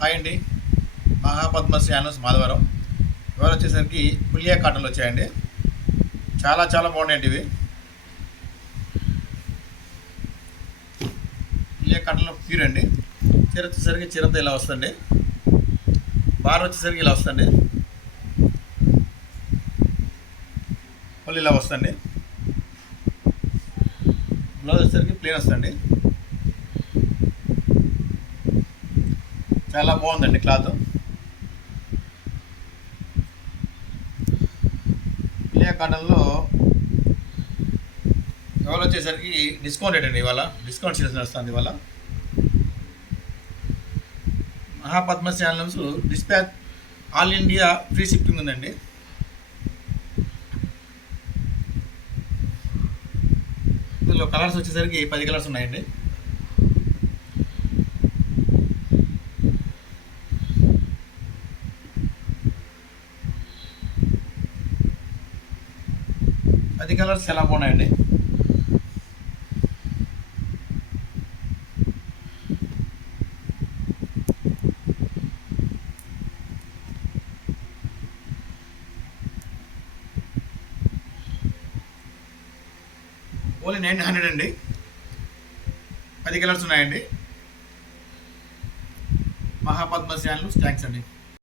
Hi అండి. మహాపద్మశ్రీ anus Madhavaram. ఇవాళ వచ్చేసరికి పులియా కాటన్లు వచ్చాయండి. చాలా చాలా బాగున్నాయండి ఇవి. పులియా కాటన్లో ప్యూర్ అండి. చీర వచ్చేసరికి చీరతో ఇలా వస్తుంది. బార్ వచ్చేసరికి ఇలా వస్తుంది. మళ్ళీ ఇలా వస్తుంది. బ్లౌజ్ వచ్చేసరికి ప్లేన్ వస్తుంది. చాలా బాగుందండి క్లాత్. పులియా కాటన్లో ఇవాళ వచ్చేసరికి డిస్కౌంట్ రేట్ అండి. ఇవాళ డిస్కౌంట్ సీజన్ వస్తుంది. ఇవాళ Mahapadmasri handlooms dispatch all India free shipping ఉందండి. ఇందులో కలర్స్ వచ్చేసరికి 10 కలర్స్ ఉన్నాయండి. అది కలర్స్ చాలా బాగున్నాయండి. ఓన్లీ 900 అండి. 10 కలర్స్ ఉన్నాయండి. మహాపద్మశ్రీ హ్యాండ్లూమ్స్ థ్యాంక్స్ అండి.